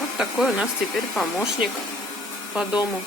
Вот такой у нас теперь помощник по дому.